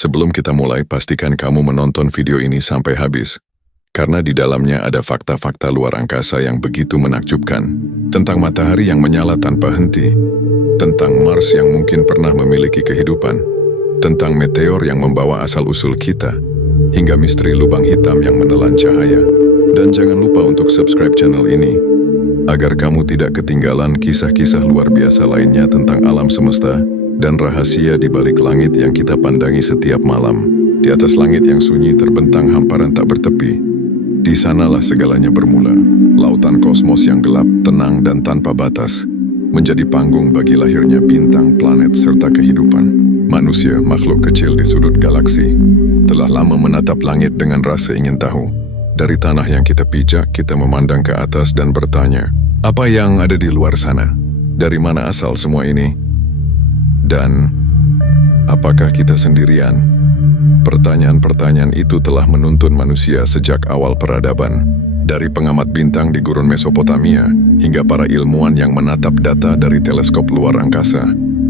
Sebelum kita mulai, pastikan kamu menonton video ini sampai habis. Karena di dalamnya ada fakta-fakta luar angkasa yang begitu menakjubkan. Tentang matahari yang menyala tanpa henti. Tentang Mars yang mungkin pernah memiliki kehidupan. Tentang meteor yang membawa asal-usul kita. Hingga misteri lubang hitam yang menelan cahaya. Dan jangan lupa untuk subscribe channel ini. Agar kamu tidak ketinggalan kisah-kisah luar biasa lainnya tentang alam semesta dan rahasia di balik langit yang kita pandangi setiap malam. Di atas langit yang sunyi terbentang hamparan tak bertepi. Di sanalah segalanya bermula. Lautan kosmos yang gelap, tenang, dan tanpa batas menjadi panggung bagi lahirnya bintang, planet, serta kehidupan. Manusia, makhluk kecil di sudut galaksi, telah lama menatap langit dengan rasa ingin tahu. Dari tanah yang kita pijak, kita memandang ke atas dan bertanya, apa yang ada di luar sana? Dari mana asal semua ini? Dan apakah kita sendirian? Pertanyaan-pertanyaan itu telah menuntun manusia sejak awal peradaban. Dari pengamat bintang di gurun Mesopotamia hingga para ilmuwan yang menatap data dari teleskop luar angkasa.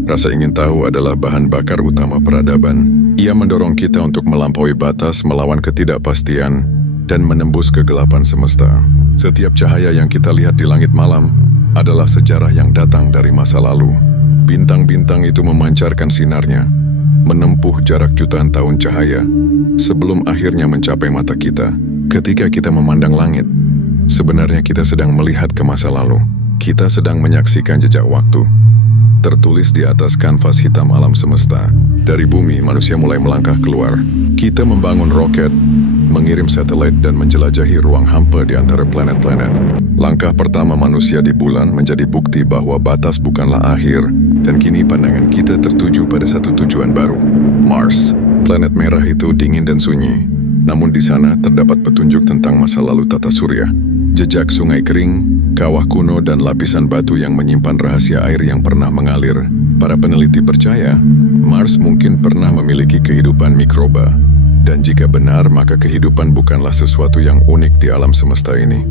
Rasa ingin tahu adalah bahan bakar utama peradaban. Ia mendorong kita untuk melampaui batas, melawan ketidakpastian, dan menembus kegelapan semesta. Setiap cahaya yang kita lihat di langit malam adalah sejarah yang datang dari masa lalu. Bintang-bintang itu memancarkan sinarnya, menempuh jarak jutaan tahun cahaya, sebelum akhirnya mencapai mata kita. Ketika kita memandang langit, sebenarnya kita sedang melihat ke masa lalu. Kita sedang menyaksikan jejak waktu. Tertulis di atas kanvas hitam alam semesta. Dari bumi, manusia mulai melangkah keluar. Kita membangun roket, mengirim satelit dan menjelajahi ruang hampa di antara planet-planet. Langkah pertama manusia di bulan menjadi bukti bahwa batas bukanlah akhir, dan kini pandangan kita tertuju pada satu tujuan baru, Mars. Planet merah itu dingin dan sunyi, namun di sana terdapat petunjuk tentang masa lalu tata surya. Jejak sungai kering, kawah kuno, dan lapisan batu yang menyimpan rahasia air yang pernah mengalir. Para peneliti percaya, Mars mungkin pernah memiliki kehidupan mikroba. Dan jika benar, maka kehidupan bukanlah sesuatu yang unik di alam semesta ini.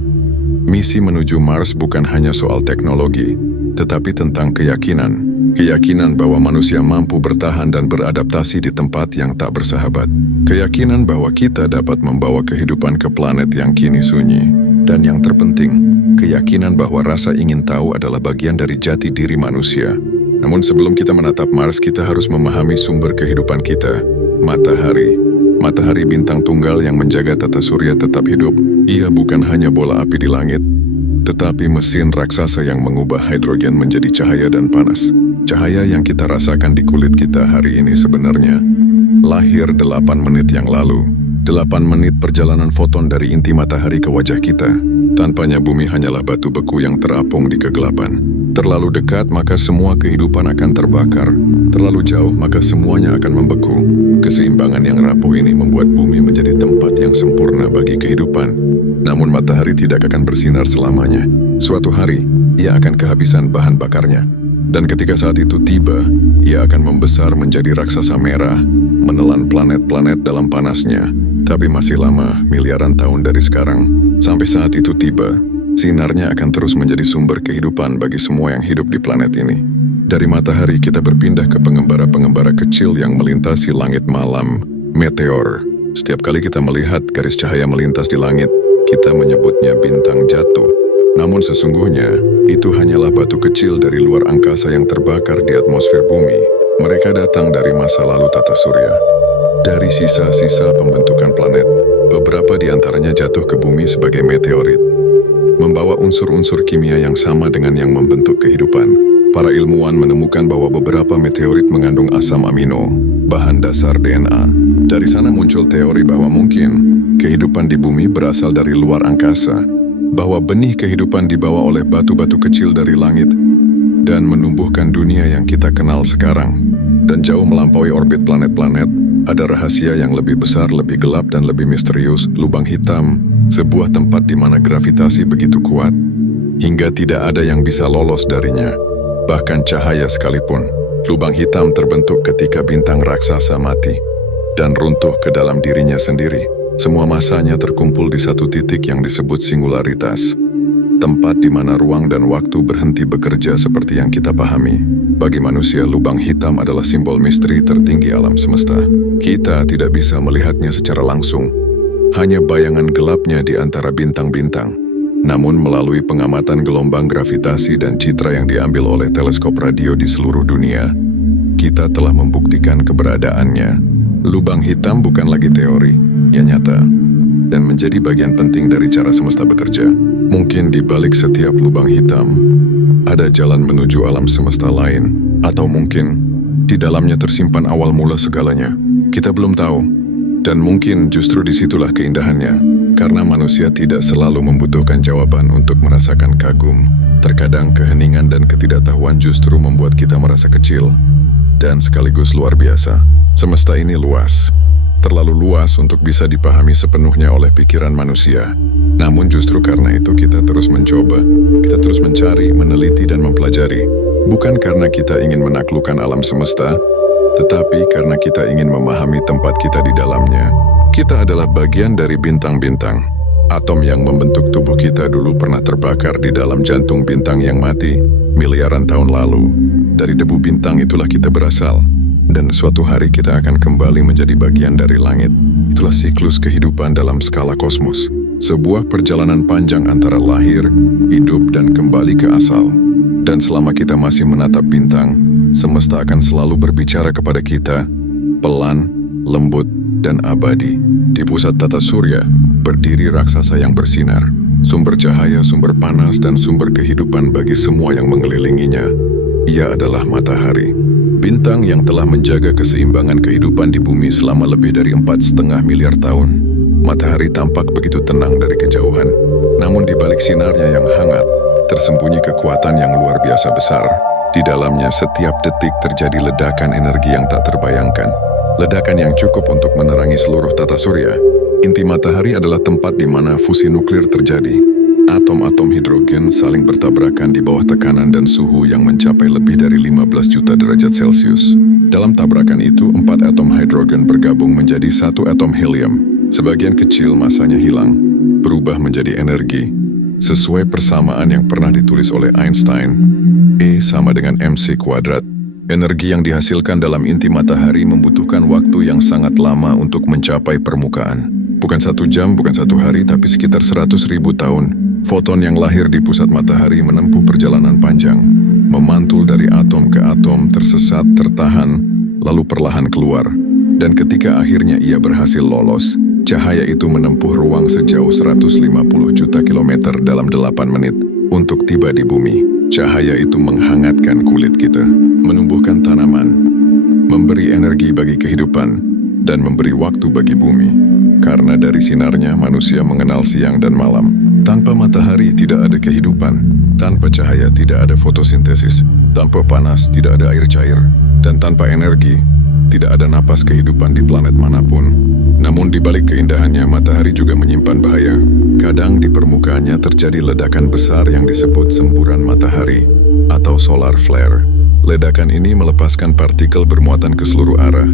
Misi menuju Mars bukan hanya soal teknologi, tetapi tentang keyakinan. Keyakinan bahwa manusia mampu bertahan dan beradaptasi di tempat yang tak bersahabat. Keyakinan bahwa kita dapat membawa kehidupan ke planet yang kini sunyi. Dan yang terpenting, keyakinan bahwa rasa ingin tahu adalah bagian dari jati diri manusia. Namun sebelum kita menatap Mars, kita harus memahami sumber kehidupan kita, matahari. Matahari bintang tunggal yang menjaga tata surya tetap hidup. Ia bukan hanya bola api di langit, tetapi mesin raksasa yang mengubah hidrogen menjadi cahaya dan panas. Cahaya yang kita rasakan di kulit kita hari ini sebenarnya lahir 8 menit yang lalu. 8 menit perjalanan foton dari inti matahari ke wajah kita. Tanpanya bumi hanyalah batu beku yang terapung di kegelapan. Terlalu dekat maka semua kehidupan akan terbakar. Terlalu jauh maka semuanya akan membeku. Keseimbangan yang rapuh ini membuat bumi menjadi tempat yang sempurna bagi kehidupan. Namun matahari tidak akan bersinar selamanya. Suatu hari, ia akan kehabisan bahan bakarnya. Dan ketika saat itu tiba, ia akan membesar menjadi raksasa merah, menelan planet-planet dalam panasnya. Tapi masih lama, miliaran tahun dari sekarang. Sampai saat itu tiba, sinarnya akan terus menjadi sumber kehidupan bagi semua yang hidup di planet ini. Dari matahari kita berpindah ke pengembara-pengembara kecil yang melintasi langit malam, meteor. Setiap kali kita melihat garis cahaya melintas di langit, kita menyebutnya bintang jatuh. Namun sesungguhnya, itu hanyalah batu kecil dari luar angkasa yang terbakar di atmosfer bumi. Mereka datang dari masa lalu tata surya. Dari sisa-sisa pembentukan planet, beberapa di antaranya jatuh ke bumi sebagai meteorit, membawa unsur-unsur kimia yang sama dengan yang membentuk kehidupan. Para ilmuwan menemukan bahwa beberapa meteorit mengandung asam amino, bahan dasar DNA. Dari sana muncul teori bahwa mungkin kehidupan di bumi berasal dari luar angkasa, bahwa benih kehidupan dibawa oleh batu-batu kecil dari langit, dan menumbuhkan dunia yang kita kenal sekarang. Dan jauh melampaui orbit planet-planet, ada rahasia yang lebih besar, lebih gelap, dan lebih misterius, lubang hitam, sebuah tempat di mana gravitasi begitu kuat, hingga tidak ada yang bisa lolos darinya. Bahkan cahaya sekalipun, lubang hitam terbentuk ketika bintang raksasa mati, dan runtuh ke dalam dirinya sendiri. Semua masanya terkumpul di satu titik yang disebut singularitas. tempat di mana ruang dan waktu berhenti bekerja seperti yang kita pahami. Bagi manusia, lubang hitam adalah simbol misteri tertinggi alam semesta. Kita tidak bisa melihatnya secara langsung, hanya bayangan gelapnya di antara bintang-bintang. Namun melalui pengamatan gelombang gravitasi dan citra yang diambil oleh teleskop radio di seluruh dunia, kita telah membuktikan keberadaannya. Lubang hitam bukan lagi teori, ia nyata, dan menjadi bagian penting dari cara semesta bekerja. Mungkin di balik setiap lubang hitam, ada jalan menuju alam semesta lain, atau mungkin di dalamnya tersimpan awal mula segalanya. Kita belum tahu, dan mungkin justru disitulah keindahannya, karena manusia tidak selalu membutuhkan jawaban untuk merasakan kagum. Terkadang keheningan dan ketidaktahuan justru membuat kita merasa kecil, dan sekaligus luar biasa. Semesta ini luas, terlalu luas untuk bisa dipahami sepenuhnya oleh pikiran manusia. Namun justru karena itu kita terus mencoba, kita terus mencari, meneliti dan mempelajari. Bukan karena kita ingin menaklukkan alam semesta, tetapi karena kita ingin memahami tempat kita di dalamnya. Kita adalah bagian dari bintang-bintang. Atom yang membentuk tubuh kita dulu pernah terbakar di dalam jantung bintang yang mati miliaran tahun lalu. Dari debu bintang itulah kita berasal. Dan suatu hari kita akan kembali menjadi bagian dari langit. Itulah siklus kehidupan dalam skala kosmos. Sebuah perjalanan panjang antara lahir, hidup, dan kembali ke asal. Dan selama kita masih menatap bintang, semesta akan selalu berbicara kepada kita, pelan, lembut, dan abadi. Di pusat tata surya, berdiri raksasa yang bersinar. Sumber cahaya, sumber panas, dan sumber kehidupan bagi semua yang mengelilinginya. Ia adalah matahari. Bintang yang telah menjaga keseimbangan kehidupan di bumi selama lebih dari 4,5 miliar tahun. Matahari tampak begitu tenang dari kejauhan, namun di balik sinarnya yang hangat, tersembunyi kekuatan yang luar biasa besar. Di dalamnya setiap detik terjadi ledakan energi yang tak terbayangkan. Ledakan yang cukup untuk menerangi seluruh tata surya. Inti matahari adalah tempat di mana fusi nuklir terjadi. Atom-atom hidrogen saling bertabrakan di bawah tekanan dan suhu yang mencapai lebih dari 15 juta derajat Celcius. Dalam tabrakan itu, 4 atom hidrogen bergabung menjadi 1 atom helium. Sebagian kecil masanya hilang, berubah menjadi energi. Sesuai persamaan yang pernah ditulis oleh Einstein, E sama dengan mc². Energi yang dihasilkan dalam inti matahari membutuhkan waktu yang sangat lama untuk mencapai permukaan. Bukan 1 jam, bukan 1 hari, tapi sekitar 100.000 tahun. Foton yang lahir di pusat matahari menempuh perjalanan panjang, memantul dari atom ke atom, tersesat, tertahan, lalu perlahan keluar. Dan ketika akhirnya ia berhasil lolos, cahaya itu menempuh ruang sejauh 150 juta kilometer dalam 8 menit untuk tiba di bumi. Cahaya itu menghangatkan kulit kita, menumbuhkan tanaman, memberi energi bagi kehidupan, dan memberi waktu bagi bumi. Karena dari sinarnya manusia mengenal siang dan malam. Tanpa matahari tidak ada kehidupan, tanpa cahaya tidak ada fotosintesis, tanpa panas tidak ada air cair, dan tanpa energi tidak ada napas kehidupan di planet manapun. Namun di balik keindahannya, matahari juga menyimpan bahaya. Kadang di permukaannya terjadi ledakan besar yang disebut semburan matahari atau solar flare. Ledakan ini melepaskan partikel bermuatan ke seluruh arah,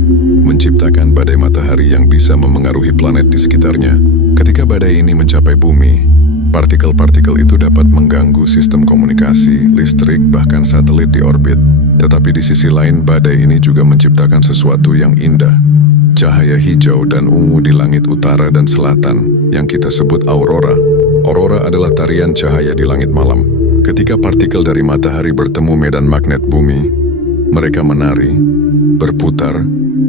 menciptakan badai matahari yang bisa memengaruhi planet di sekitarnya. Ketika badai ini mencapai bumi, partikel-partikel itu dapat mengganggu sistem komunikasi, listrik, bahkan satelit di orbit. Tetapi di sisi lain, badai ini juga menciptakan sesuatu yang indah. Cahaya hijau dan ungu di langit utara dan selatan, yang kita sebut aurora. Aurora adalah tarian cahaya di langit malam. Ketika partikel dari matahari bertemu medan magnet bumi, mereka menari, berputar,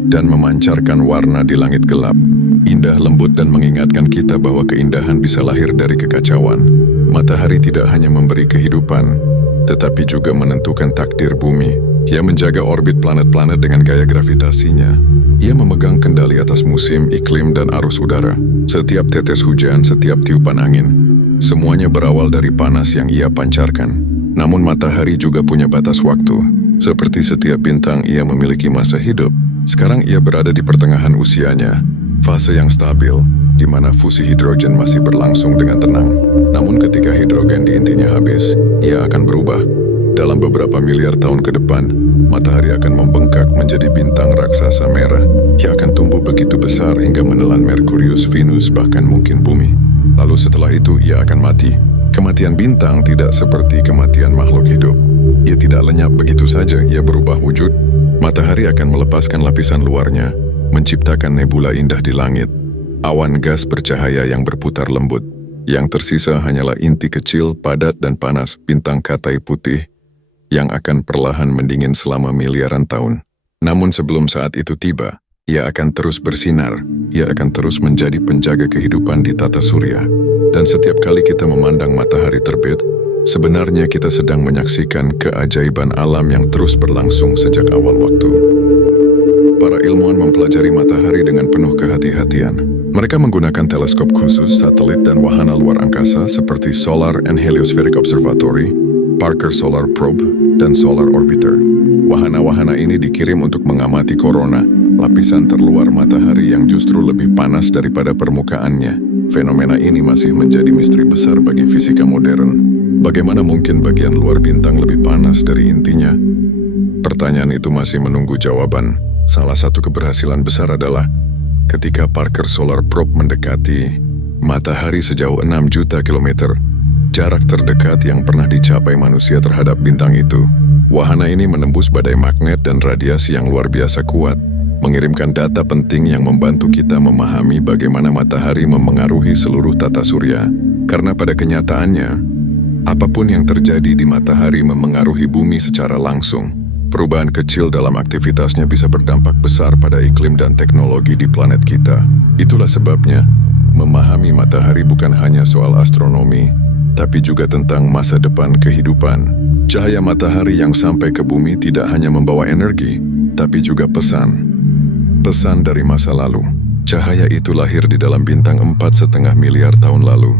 dan memancarkan warna di langit gelap. Indah, lembut, dan mengingatkan kita bahwa keindahan bisa lahir dari kekacauan. Matahari tidak hanya memberi kehidupan, tetapi juga menentukan takdir bumi. Ia menjaga orbit planet-planet dengan gaya gravitasinya. Ia memegang kendali atas musim, iklim, dan arus udara. Setiap tetes hujan, setiap tiupan angin, semuanya berawal dari panas yang ia pancarkan. Namun matahari juga punya batas waktu. Seperti setiap bintang, ia memiliki masa hidup. Sekarang ia berada di pertengahan usianya, fase yang stabil, di mana fusi hidrogen masih berlangsung dengan tenang. Namun ketika hidrogen di intinya habis, ia akan berubah. Dalam beberapa miliar tahun ke depan, matahari akan membengkak menjadi bintang raksasa merah. Ia akan tumbuh begitu besar hingga menelan Merkurius, Venus, bahkan mungkin bumi. Lalu setelah itu ia akan mati. Kematian bintang tidak seperti kematian makhluk hidup. Ia tidak lenyap begitu saja, ia berubah wujud. Matahari akan melepaskan lapisan luarnya, menciptakan nebula indah di langit. Awan gas bercahaya yang berputar lembut. Yang tersisa hanyalah inti kecil, padat dan panas, bintang katai putih, yang akan perlahan mendingin selama miliaran tahun. Namun sebelum saat itu tiba, ia akan terus bersinar, ia akan terus menjadi penjaga kehidupan di tata surya. Dan setiap kali kita memandang matahari terbit, sebenarnya kita sedang menyaksikan keajaiban alam yang terus berlangsung sejak awal waktu. Para ilmuwan mempelajari matahari dengan penuh kehati-hatian. Mereka menggunakan teleskop khusus, satelit dan wahana luar angkasa seperti Solar and Heliospheric Observatory, Parker Solar Probe, dan Solar Orbiter. Wahana-wahana ini dikirim untuk mengamati korona, lapisan terluar matahari yang justru lebih panas daripada permukaannya. Fenomena ini masih menjadi misteri besar bagi fisika modern. Bagaimana mungkin bagian luar bintang lebih panas dari intinya? Pertanyaan itu masih menunggu jawaban. Salah satu keberhasilan besar adalah ketika Parker Solar Probe mendekati matahari sejauh 6 juta kilometer, jarak terdekat yang pernah dicapai manusia terhadap bintang itu. Wahana ini menembus badai magnet dan radiasi yang luar biasa kuat, mengirimkan data penting yang membantu kita memahami bagaimana matahari memengaruhi seluruh tata surya. Karena pada kenyataannya, apapun yang terjadi di matahari memengaruhi bumi secara langsung. Perubahan kecil dalam aktivitasnya bisa berdampak besar pada iklim dan teknologi di planet kita. Itulah sebabnya, memahami matahari bukan hanya soal astronomi, tapi juga tentang masa depan kehidupan. Cahaya matahari yang sampai ke bumi tidak hanya membawa energi, tapi juga pesan. Pesan dari masa lalu. Cahaya itu lahir di dalam bintang 4,5 miliar tahun lalu,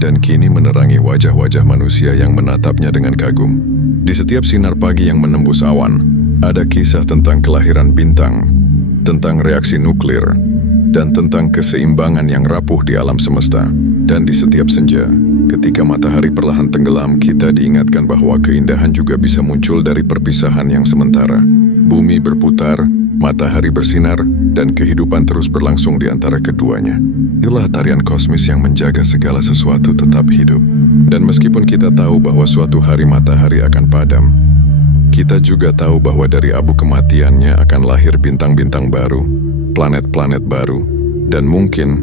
dan kini menerangi wajah-wajah manusia yang menatapnya dengan kagum. Di setiap sinar pagi yang menembus awan, ada kisah tentang kelahiran bintang, tentang reaksi nuklir, dan tentang keseimbangan yang rapuh di alam semesta. Dan di setiap senja, ketika matahari perlahan tenggelam, kita diingatkan bahwa keindahan juga bisa muncul dari perpisahan yang sementara. Bumi berputar, matahari bersinar, dan kehidupan terus berlangsung di antara keduanya. Itulah tarian kosmis yang menjaga segala sesuatu tetap hidup. Dan meskipun kita tahu bahwa suatu hari matahari akan padam, kita juga tahu bahwa dari abu kematiannya akan lahir bintang-bintang baru, planet-planet baru, dan mungkin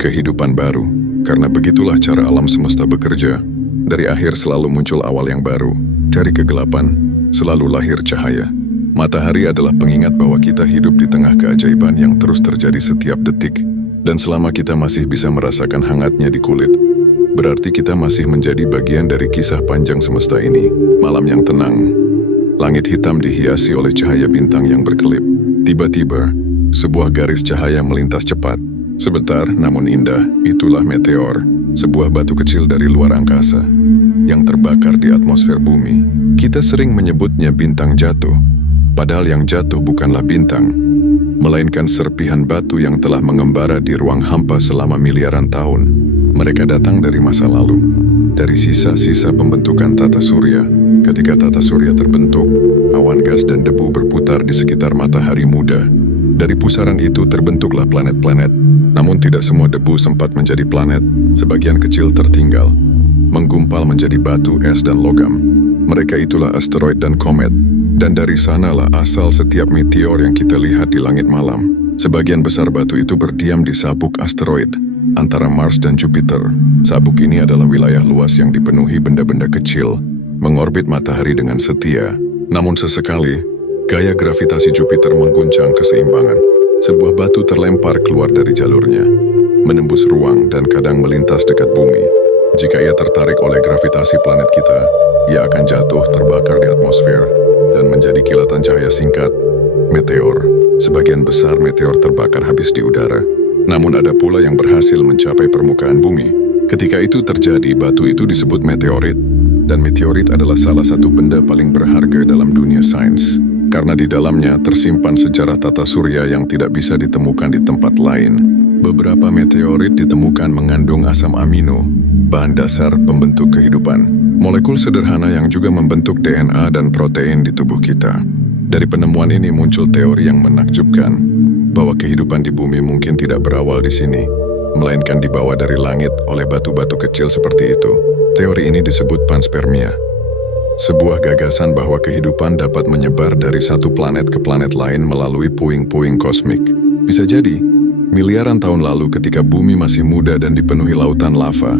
kehidupan baru. Karena begitulah cara alam semesta bekerja. Dari akhir selalu muncul awal yang baru. Dari kegelapan selalu lahir cahaya. Matahari adalah pengingat bahwa kita hidup di tengah keajaiban yang terus terjadi setiap detik. Dan selama kita masih bisa merasakan hangatnya di kulit, berarti kita masih menjadi bagian dari kisah panjang semesta ini. Malam yang tenang, langit hitam dihiasi oleh cahaya bintang yang berkelip. Tiba-tiba, sebuah garis cahaya melintas cepat. Sebentar namun indah, itulah meteor, sebuah batu kecil dari luar angkasa yang terbakar di atmosfer bumi. Kita sering menyebutnya bintang jatuh, padahal yang jatuh bukanlah bintang, melainkan serpihan batu yang telah mengembara di ruang hampa selama miliaran tahun. Mereka datang dari masa lalu, dari sisa-sisa pembentukan tata surya. Ketika tata surya terbentuk, awan gas dan debu berputar di sekitar matahari muda. Dari pusaran itu terbentuklah planet-planet. Namun tidak semua debu sempat menjadi planet. Sebagian kecil tertinggal, menggumpal menjadi batu, es, dan logam. Mereka itulah asteroid dan komet. Dan dari sanalah asal setiap meteor yang kita lihat di langit malam. Sebagian besar batu itu berdiam di sabuk asteroid antara Mars dan Jupiter. Sabuk ini adalah wilayah luas yang dipenuhi benda-benda kecil, mengorbit matahari dengan setia. Namun sesekali, gaya gravitasi Jupiter mengguncang keseimbangan. Sebuah batu terlempar keluar dari jalurnya, menembus ruang dan kadang melintas dekat bumi. Jika ia tertarik oleh gravitasi planet kita, ia akan jatuh terbakar di atmosfer dan menjadi kilatan cahaya singkat, meteor. Sebagian besar meteor terbakar habis di udara, namun ada pula yang berhasil mencapai permukaan bumi. Ketika itu terjadi, batu itu disebut meteorit, dan meteorit adalah salah satu benda paling berharga dalam dunia sains, karena di dalamnya tersimpan sejarah tata surya yang tidak bisa ditemukan di tempat lain. Beberapa meteorit ditemukan mengandung asam amino, bahan dasar pembentuk kehidupan. Molekul sederhana yang juga membentuk DNA dan protein di tubuh kita. Dari penemuan ini muncul teori yang menakjubkan, bahwa kehidupan di bumi mungkin tidak berawal di sini, melainkan dibawa dari langit oleh batu-batu kecil seperti itu. Teori ini disebut panspermia, sebuah gagasan bahwa kehidupan dapat menyebar dari satu planet ke planet lain melalui puing-puing kosmik. Bisa jadi, miliaran tahun lalu ketika bumi masih muda dan dipenuhi lautan lava,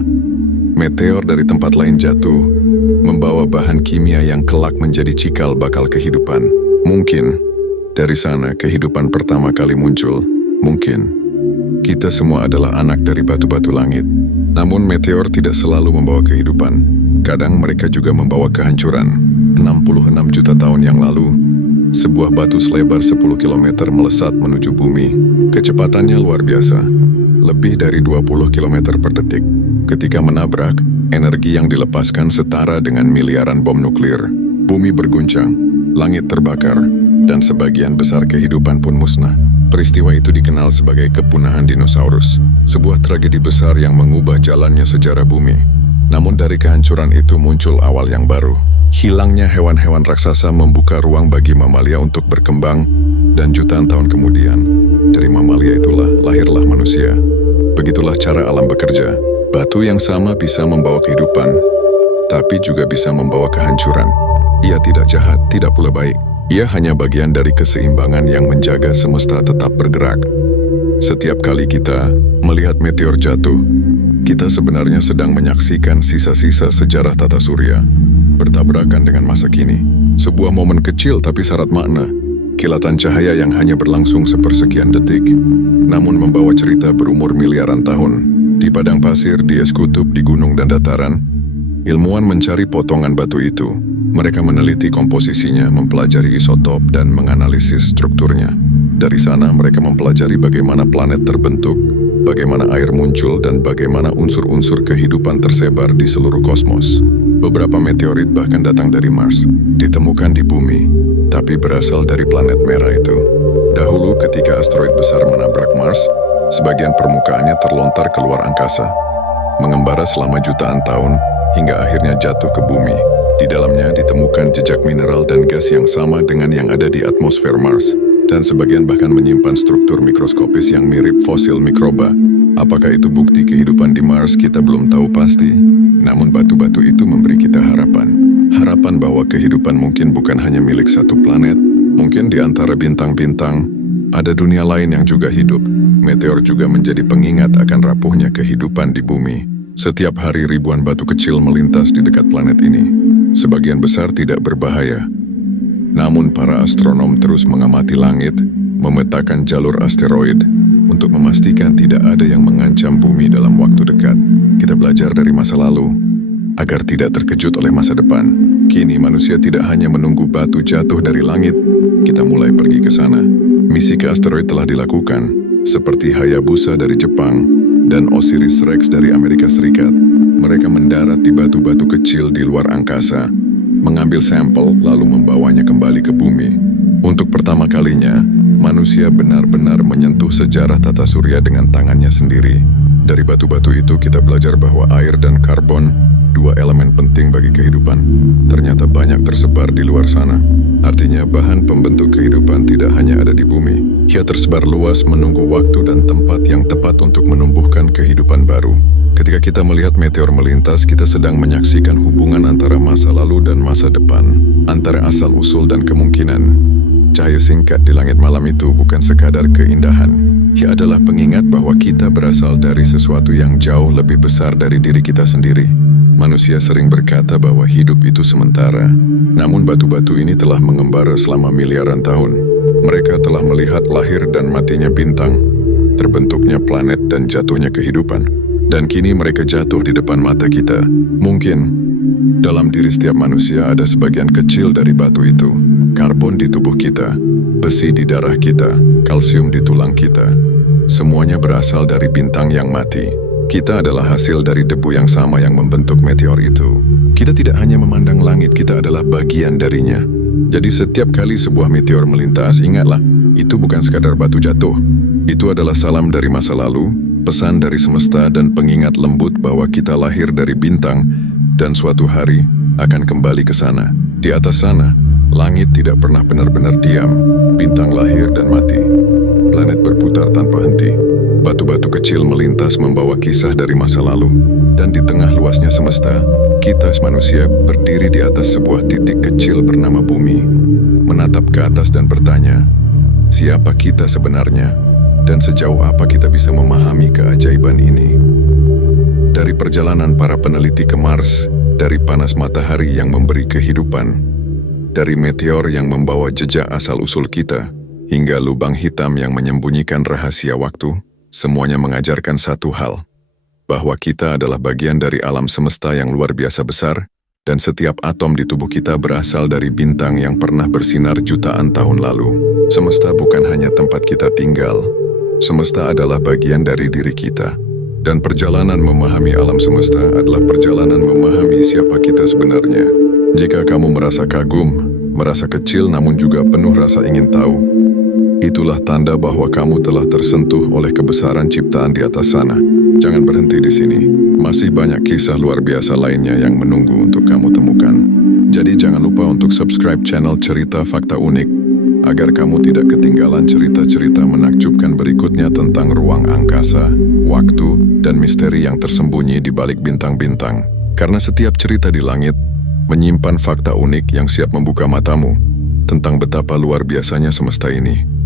meteor dari tempat lain jatuh, membawa bahan kimia yang kelak menjadi cikal bakal kehidupan. Mungkin, dari sana kehidupan pertama kali muncul. Mungkin, kita semua adalah anak dari batu-batu langit. Namun meteor tidak selalu membawa kehidupan. Kadang mereka juga membawa kehancuran. 66 juta tahun yang lalu, sebuah batu selebar 10 km melesat menuju bumi. Kecepatannya luar biasa, lebih dari 20 km per detik. Ketika menabrak, energi yang dilepaskan setara dengan miliaran bom nuklir. Bumi berguncang, langit terbakar, dan sebagian besar kehidupan pun musnah. Peristiwa itu dikenal sebagai kepunahan dinosaurus, sebuah tragedi besar yang mengubah jalannya sejarah bumi. Namun dari kehancuran itu muncul awal yang baru. Hilangnya hewan-hewan raksasa membuka ruang bagi mamalia untuk berkembang, dan jutaan tahun kemudian, dari mamalia itulah lahirlah manusia. Begitulah cara alam bekerja. Batu yang sama bisa membawa kehidupan, tapi juga bisa membawa kehancuran. Ia tidak jahat, tidak pula baik. Ia hanya bagian dari keseimbangan yang menjaga semesta tetap bergerak. Setiap kali kita melihat meteor jatuh, kita sebenarnya sedang menyaksikan sisa-sisa sejarah tata surya bertabrakan dengan masa kini. Sebuah momen kecil tapi syarat makna, kilatan cahaya yang hanya berlangsung sepersekian detik, namun membawa cerita berumur miliaran tahun. Di padang pasir, di es kutub, di gunung dan dataran, ilmuwan mencari potongan batu itu. Mereka meneliti komposisinya, mempelajari isotop, dan menganalisis strukturnya. Dari sana mereka mempelajari bagaimana planet terbentuk, bagaimana air muncul, dan bagaimana unsur-unsur kehidupan tersebar di seluruh kosmos. Beberapa meteorit bahkan datang dari Mars, ditemukan di bumi, tapi berasal dari planet merah itu. Dahulu ketika asteroid besar menabrak Mars, sebagian permukaannya terlontar keluar angkasa, mengembara selama jutaan tahun, hingga akhirnya jatuh ke bumi. Di dalamnya ditemukan jejak mineral dan gas yang sama dengan yang ada di atmosfer Mars, dan sebagian bahkan menyimpan struktur mikroskopis yang mirip fosil mikroba. Apakah itu bukti kehidupan di Mars? Kita belum tahu pasti. Namun batu-batu itu memberi kita harapan. Harapan bahwa kehidupan mungkin bukan hanya milik satu planet. Mungkin di antara bintang-bintang, ada dunia lain yang juga hidup. Meteor juga menjadi pengingat akan rapuhnya kehidupan di bumi. Setiap hari ribuan batu kecil melintas di dekat planet ini. Sebagian besar tidak berbahaya. Namun para astronom terus mengamati langit, memetakan jalur asteroid, untuk memastikan tidak ada yang mengancam bumi dalam waktu dekat. Kita belajar dari masa lalu, agar tidak terkejut oleh masa depan. Kini manusia tidak hanya menunggu batu jatuh dari langit, kita mulai pergi ke sana. Misi ke asteroid telah dilakukan, seperti Hayabusa dari Jepang, dan Osiris-Rex dari Amerika Serikat. Mereka mendarat di batu-batu kecil di luar angkasa, mengambil sampel lalu membawanya kembali ke bumi. Untuk pertama kalinya, manusia benar-benar menyentuh sejarah tata surya dengan tangannya sendiri. Dari batu-batu itu kita belajar bahwa air dan karbon, dua elemen penting bagi kehidupan, ternyata banyak tersebar di luar sana. Artinya bahan pembentuk kehidupan tidak hanya ada di bumi. Ia tersebar luas menunggu waktu dan tempat yang tepat untuk menumbuhkan kehidupan baru. Ketika kita melihat meteor melintas, kita sedang menyaksikan hubungan antara masa lalu dan masa depan, antara asal-usul dan kemungkinan. Cahaya singkat di langit malam itu bukan sekadar keindahan. Ia adalah pengingat bahwa kita berasal dari sesuatu yang jauh lebih besar dari diri kita sendiri. Manusia sering berkata bahwa hidup itu sementara, namun batu-batu ini telah mengembara selama miliaran tahun. Mereka telah melihat lahir dan matinya bintang, terbentuknya planet dan jatuhnya kehidupan. Dan kini mereka jatuh di depan mata kita. Mungkin dalam diri setiap manusia ada sebagian kecil dari batu itu. Karbon di tubuh kita, besi di darah kita, kalsium di tulang kita. Semuanya berasal dari bintang yang mati. Kita adalah hasil dari debu yang sama yang membentuk meteor itu. Kita tidak hanya memandang langit, kita adalah bagian darinya. Jadi setiap kali sebuah meteor melintas, ingatlah, itu bukan sekadar batu jatuh. Itu adalah salam dari masa lalu, pesan dari semesta, dan pengingat lembut bahwa kita lahir dari bintang dan suatu hari akan kembali ke sana. Di atas sana, langit tidak pernah benar-benar diam. Bintang lahir dan mati. Planet berputar tanpa henti. Batu-batu kecil melintas membawa kisah dari masa lalu. Dan di tengah luasnya semesta, kita manusia berdiri di atas sebuah titik kecil bernama bumi. Menatap ke atas dan bertanya, siapa kita sebenarnya? Dan sejauh apa kita bisa memahami keajaiban ini? Dari perjalanan para peneliti ke Mars, dari panas matahari yang memberi kehidupan, dari meteor yang membawa jejak asal-usul kita, hingga lubang hitam yang menyembunyikan rahasia waktu, semuanya mengajarkan satu hal, bahwa kita adalah bagian dari alam semesta yang luar biasa besar, dan setiap atom di tubuh kita berasal dari bintang yang pernah bersinar jutaan tahun lalu. Semesta bukan hanya tempat kita tinggal, semesta adalah bagian dari diri kita. Dan perjalanan memahami alam semesta adalah perjalanan memahami siapa kita sebenarnya. Jika kamu merasa kagum, merasa kecil namun juga penuh rasa ingin tahu, itulah tanda bahwa kamu telah tersentuh oleh kebesaran ciptaan di atas sana. Jangan berhenti di sini. Masih banyak kisah luar biasa lainnya yang menunggu untuk kamu temukan. Jadi jangan lupa untuk subscribe channel Cerita Fakta Unik agar kamu tidak ketinggalan cerita-cerita menakjubkan berikutnya tentang ruang angkasa, waktu, dan misteri yang tersembunyi di balik bintang-bintang. Karena setiap cerita di langit menyimpan fakta unik yang siap membuka matamu tentang betapa luar biasanya semesta ini.